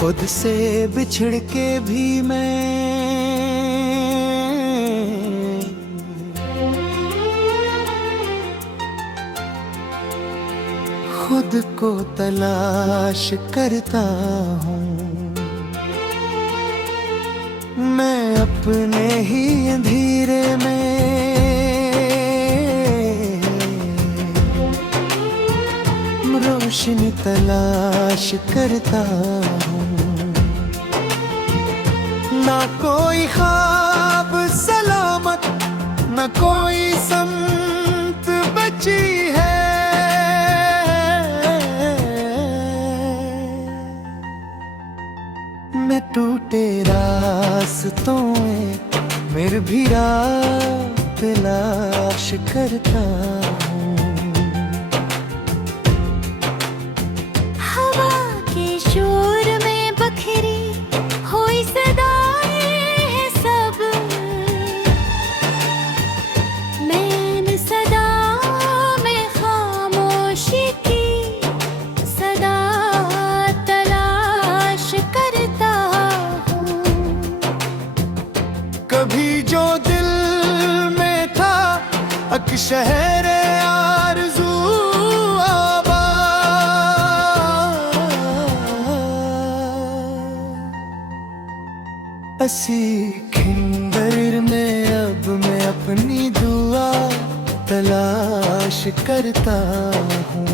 खुद से बिछड़ के भी मैं खुद को तलाश करता हूँ। मैं अपने ही अंधेरे में रोशनी तलाश करता हूँ। ना कोई ख्वाब सलामत, ना कोई समत बची है। मैं टूटे रास्तों में फिर भी राह तलाश करता हूँ। हवा के शोर में बखरी हुई सदाएं हैं सब। मैं इन सदाओं में खामोशी की सदा तलाश करता हूँ। कभी जो दिल में था अक शहर आरज़ू आबाद, असी खिंदर में अब मैं अपनी दुआ तलाश करता हूँ।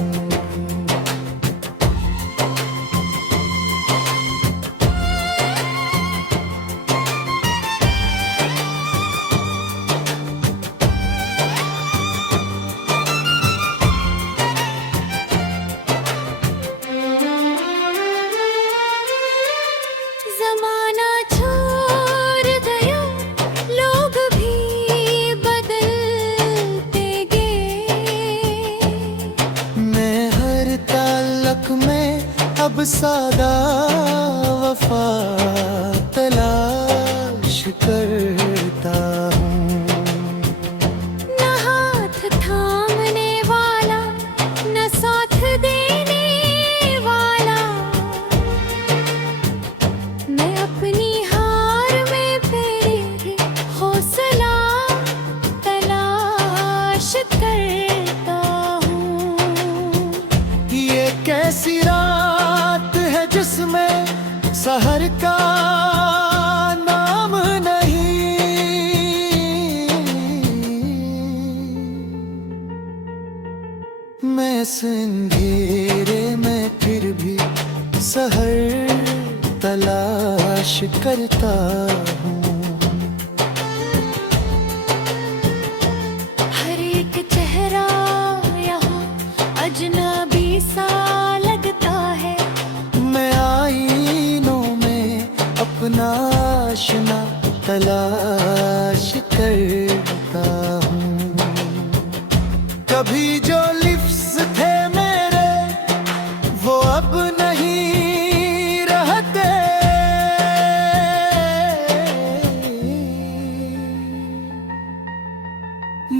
ज़माना छोड़ गया, लोग भी बदलते गए। मैं हर ताल्लुक में अब सादा वफा तलाश करता हूँ। न हाथ थामने वाला, न साथ देने वाला। मैं अपनी हार में फिर हौसला तलाश करता हूँ। ये कैसी रात है जिसमें सहर का नाम नहीं। मैं इस अंधेरे में फिर भी सहर तलाश करता हूँ। हर एक चेहरा यहाँ अजनबी सा लगता है। मैं आईनों में अपना आशना तलाश करता हूँ। कभी जो लिफ्ज़ थे मेरे वो अब नहीं रहते।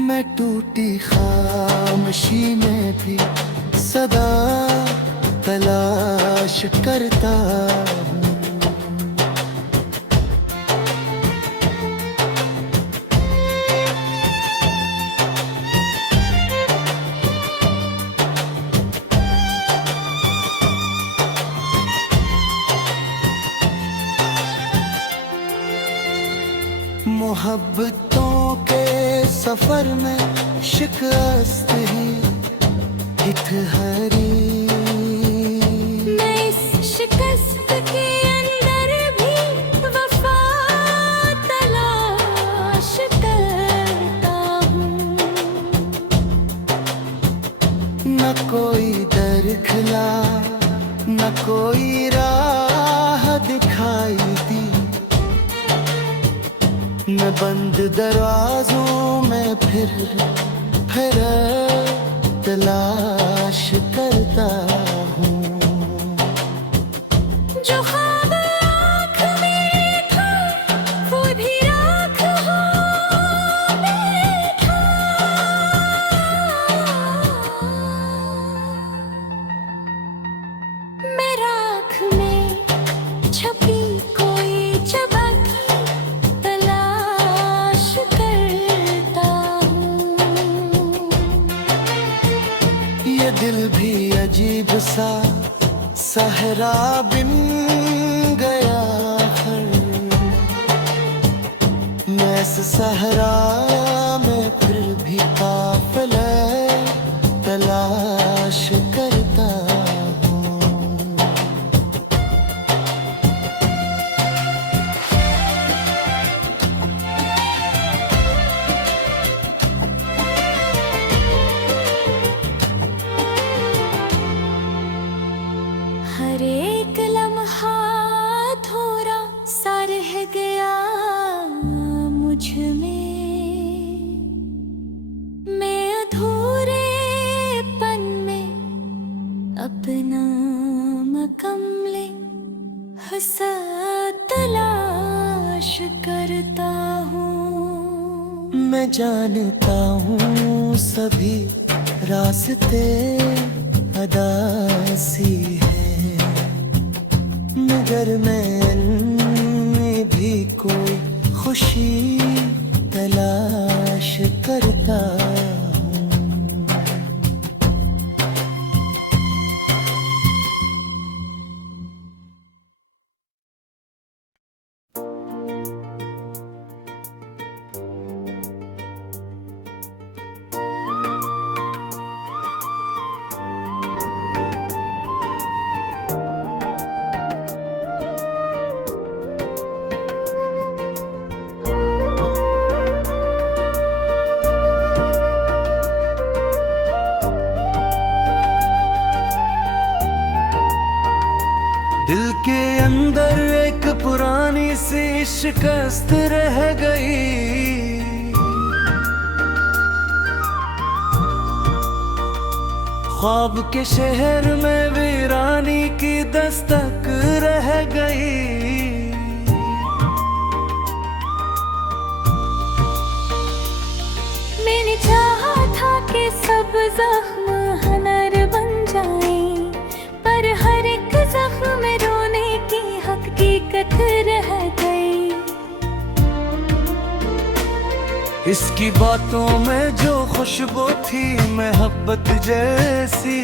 मैं टूटी खामोशी में भी सदा तलाश करता हूँ। मोहब्बतों के सफर में शिकस्त ही हित हरी। मैं इस शिकस्त के अंदर भी वफा तलाश करता हूँ। न कोई दर खिला, न कोई राह दिखाई दी। मैं बंद दरवाजों में फिर तलाश करता हूँ। जो ख्वाब आँख में था वो भी राख हो बैठा। मैं राख में दिल भी अजीब सा सहरा बिन गया हर। मैं इस सहरा में फिर भी काफिले तलाश करता हूँ। हर एक लम्हा थोड़ा सा रह गया मुझ में, मैं अधूरेपन में अपना मकमले हंसा तलाश करता हूँ। मैं जानता हूँ सभी रास्ते अदासी है, मगर मैं भी कोई खुशी तलाश करता हूँ। दिल के अंदर एक पुरानी सी शिकस्त रह गई, ख्वाब के शहर में वीरानी की दस्तक रह गई। मैंने चाहा था कि सब जख्म हनर बन जाए, पर हर एक जख्म में रोने की हकीकत रह गई। इसकी बातों में जो खुशबू थी मोहब्बत जैसी,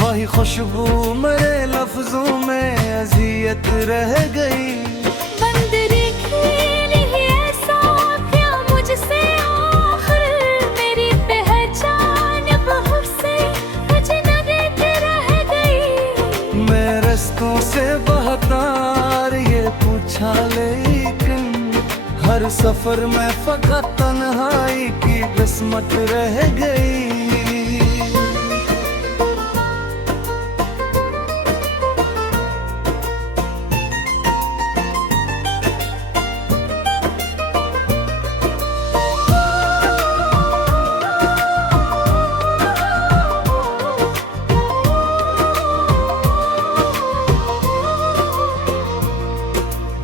वही खुशबू मेरे लफ्जों में अजियत रह गई। बंदरी खेल ही ऐसा क्या मुझसे आखिर, मेरी पहचान बहुत से अजनबी रह गई। मैं रस्तों से बहतार ये पूछा, लेकिन हर सफर में फकत तन्हाई की किस्मत रह गई।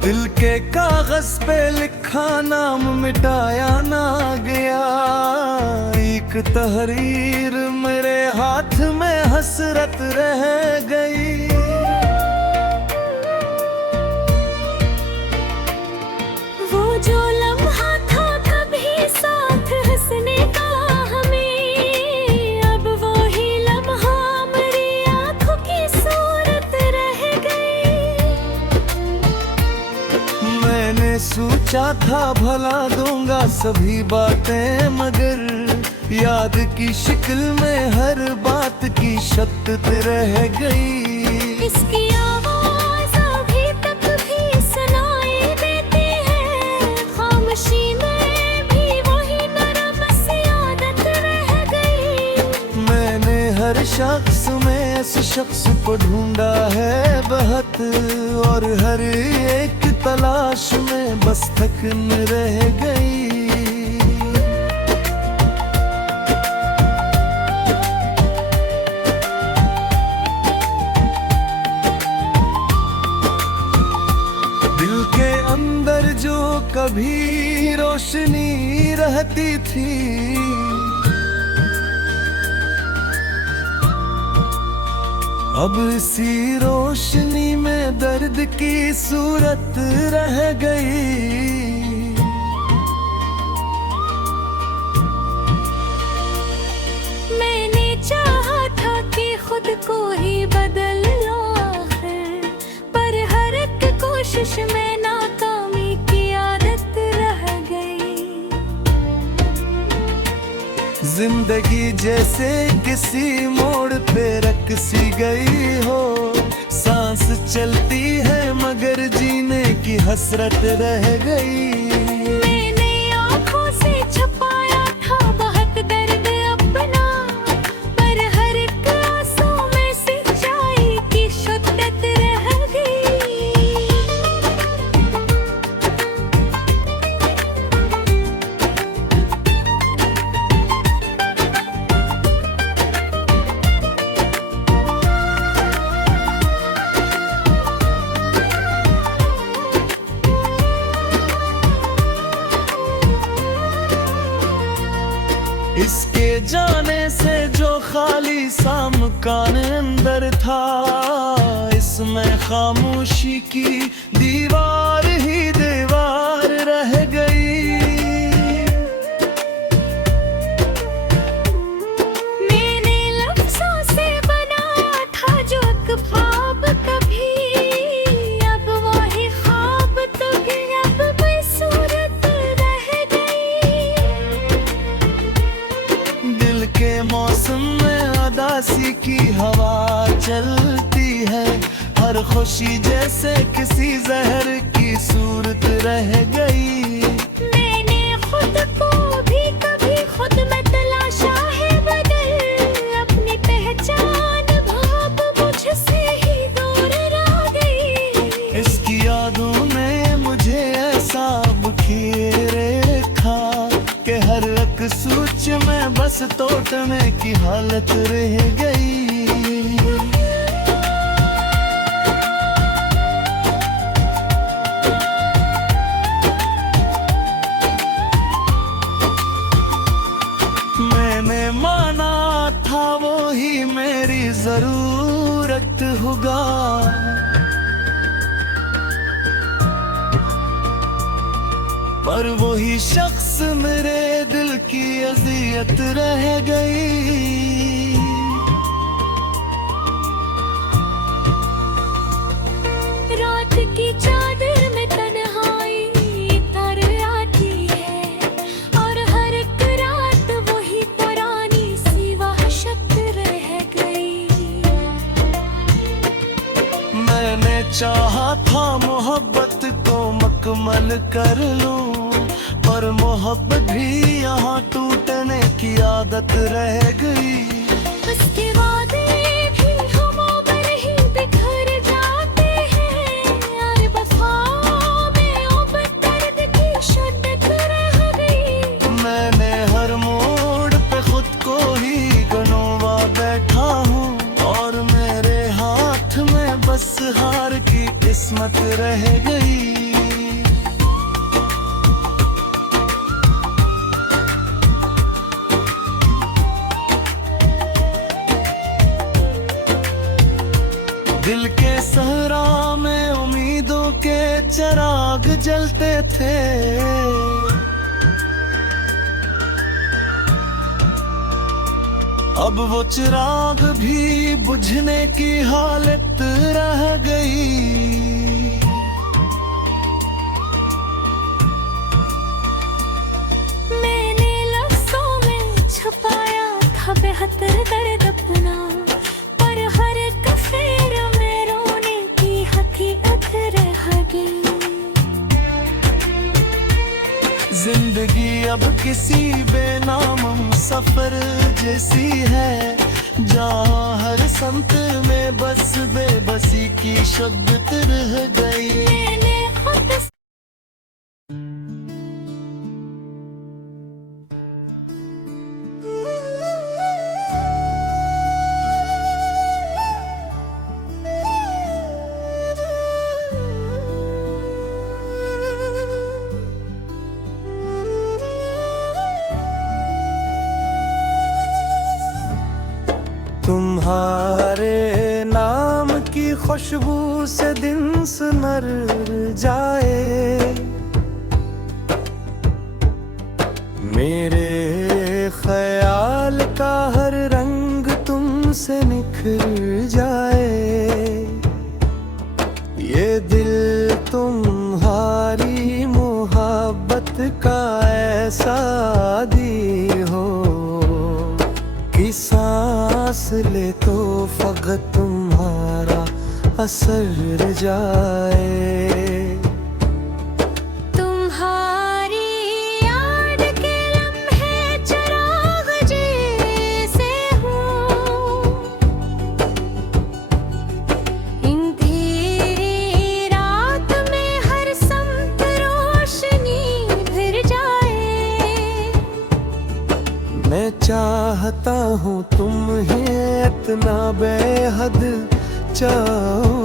दिल के कागज पे लिखा नाम मिटाया ना गया, एक तहरीर मेरे हाथ में हसरत रह गई। वो जो लम्हा था कभी साथ हंसने का हमें, अब वो ही लम्हा मेरी आंखों की सूरत रह गई। मैंने सोचा था भला दूंगा सभी बातें, मगर याद की शिक्ल में हर बात की शक्कत रह गई। इसकी आवाज अभी तक भी सुनाई देती है, खामोशी में भी वही नरम सी आदत रह गई। मैंने हर शख्स में इस शख्स को ढूंढा है बहुत, और हर एक तलाश में बस थकन रह गई। दिल के अंदर जो कभी रोशनी रहती थी, अब इसी रोशनी में दर्द की सूरत रह गई। मैंने चाहा था कि जिंदगी जैसे किसी मोड़ पे रख सी गई हो, सांस चलती है मगर जीने की हसरत रह गई। मैंने आँखों से छुपाया था बहुत दर्द अपना, पर हर एक आंसू में सच्चाई की शिद्दत रह गई। इसके जाने से जो खाली सा मकान अंदर था, इसमें खामोशी की दीवार ही दीवार रह गई। मैंने लफ्ज़ों से बनाया था जो एक ख्वाब कभी, अब वही ख्वाब तो अब बेसूरत रह गई। दिल के मौसम में उदासी की हवा चलती है, हर खुशी जैसे किसी जहर की सूरत रह गई। मैंने खुद को भी कभी खुद में तलाशा है बदल, अपनी पहचान भाप मुझसे ही दूर रह गई। इसकी यादों ने मुझे ऐसा बखेरे रखा कि हर एक सोच में बस टूटने की हालत रह गई। मैंने माना था वो ही मेरी जरूरत होगा, पर वही शख्स मेरे दिल की अजियत रह गई। रात की चादर में तन्हाई तर आती है, और हर एक रात वही पुरानी सी वहशत रह गई। मैंने चाहा था मोहब्बत को मुकम्मल कर लूं, पर मोहब्बत भी यहाँ टूटने की आदत रह गई। उसके वादे भी हम पर ही बिखर जाते हैं, और वफा में अब दर्द की शिद्दत रह गई। मैंने हर मोड़ पे खुद को ही गनवा बैठा हूँ, और मेरे हाथ में बस हार की किस्मत रह गई। दिल के सहरा में उम्मीदों के चिराग जलते थे, अब वो चिराग भी बुझने की हालत रह गई। मैंने लफ्ज़ों में छुपाया था बेहतर दर्द अपना, पर हर एक फेर में रोने की हकीकत रह गई। जिंदगी अब किसी बेनाम सफर जैसी है, जहाँ हर संत में बस बेबसी की शिद्दत रह गई। मैंने खुद तुम्हारे नाम की खुशबू से दिन सुनर जाए, मेरे ख्याल का हर रंग तुमसे निखर जाए। ये दिल तुम्हारी मोहब्बत का ऐसा दी हो, फासले तो फकत तुम्हारा असर जाए। तुम्हारी याद के लम्हे चिराग जैसे हूँ, इन तेरी रात में हर समत रोशनी भर जाए। मैं चाहता हूँ तुम ही इतना बेहद चाहो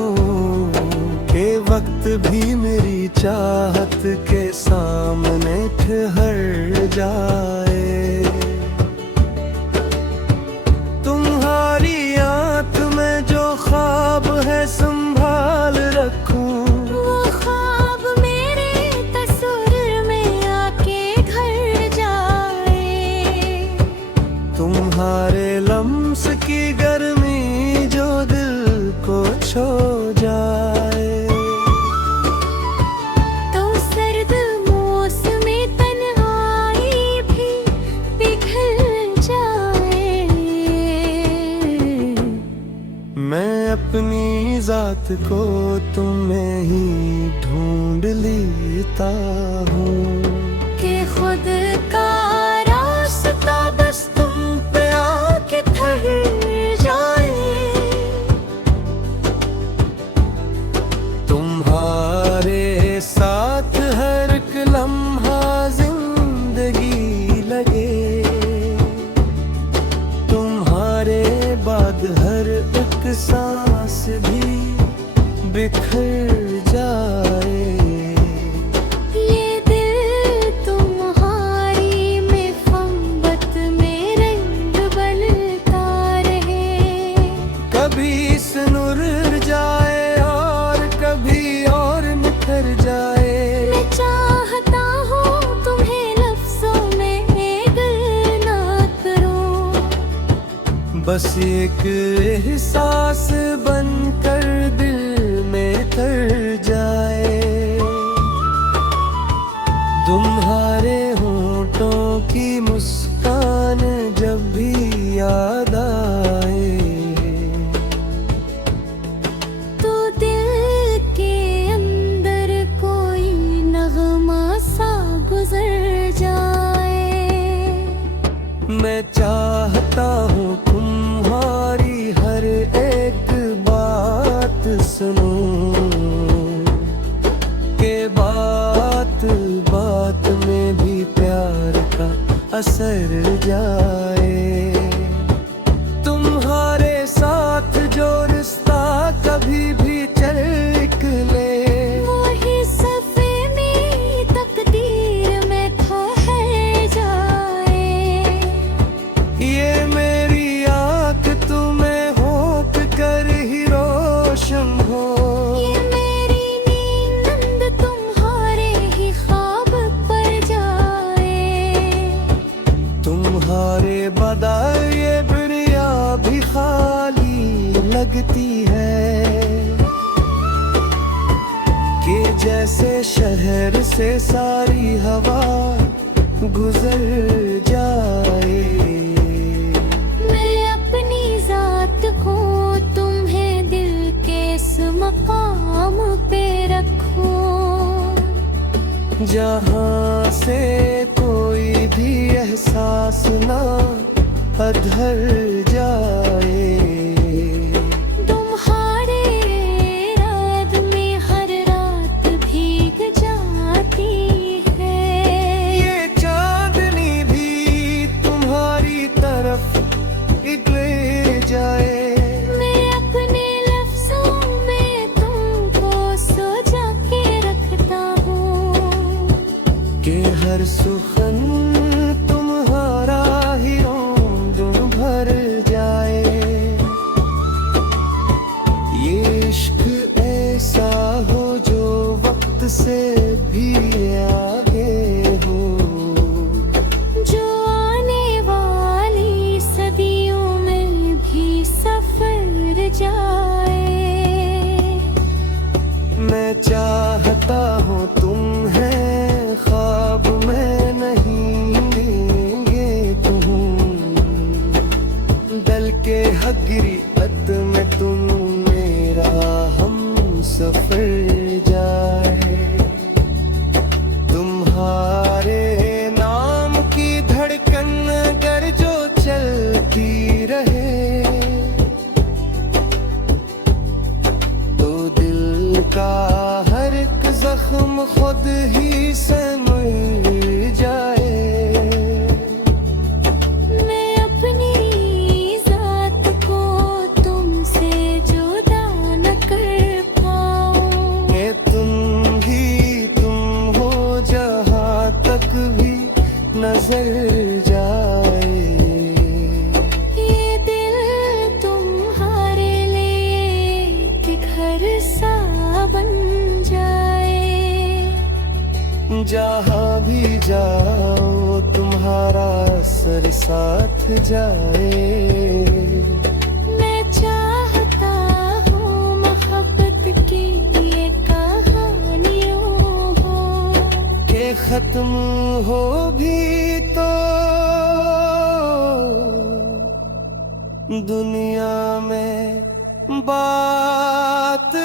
के वक्त भी मेरी चाहत के सामने ठहर जाए। तुम्हारी आंख में जो ख्वाब है संभाल रखूं, वो ख्वाब मेरे तस्वीर में आके घर जाए। तुम्हारे लम्स की गर्मी जो दिल को छू जाए। तो सर्द मौसमी तन्हाई भी पिघल जाए। मैं अपनी जात को तुम में ही ढूंढ लेता हूँ कि खुद का रास्ता बस तुम पे आके ठहर जाए। तुम्हारे साथ हर एक लम्हा जिंदगी लगे, तुम्हारे बाद हर एक सांस भी बिखर जाए। ये दिल तुम्हारी में फंबत में रंग बनता रहे। कभी सुनुर जाए और कभी और निखर जाए। मैं चाहता हूँ तुम्हें लफ्जों में गल ना करूँ, बस एक एहसास बनकर दिल में तर जाए। तुम्हारे होंठों की मुस्कान जब भी याद आए, तो दिल के अंदर कोई नगमा सा गुजर जाए। मैं चाहता हूँ तुम्हारी हर एक बात सुनूं, के बात बात में भी प्यार का असर जाए। तुम्हारे साथ जो रिश्ता कभी भी चल निकले, वही सफ़े मेरी तकदीर में ठहर जाए। ये मेरी आँख तुम्हें होप कर ही रोशन हो। ये मेरी नींद तुम्हारे ही ख्वाब पर जाए। तुम्हारे बगैर ये दुनिया भी खाली लगती है, कि जैसे शहर से सारी हवा गुजर जाए। मैं अपनी जात को तुम्हें दिल के इस मकाम पे रखूं, जहाँ से कोई भी एहसास ना अधर जाए। तुम्हारे याद में हर रात भीग जाती है। ये चांदनी भी तुम्हारी तरफ निकल जाए। मैं अपने लफ्जों में तुमको सजा के रखता हूँ, कि हर सुखन तुम्हारा ही रौंद भर जाए। ये इश्क ऐसा हो जो वक्त से भी आगे हो, जो आने वाली सदियों में भी सफर जाए। मैं चाहता हूँ तुम है ख्वाब में नहीं मेरे साथ जाए। मैं चाहता हूँ मोहब्बत की ये कहानियों हो, के खत्म हो भी तो दुनिया में बात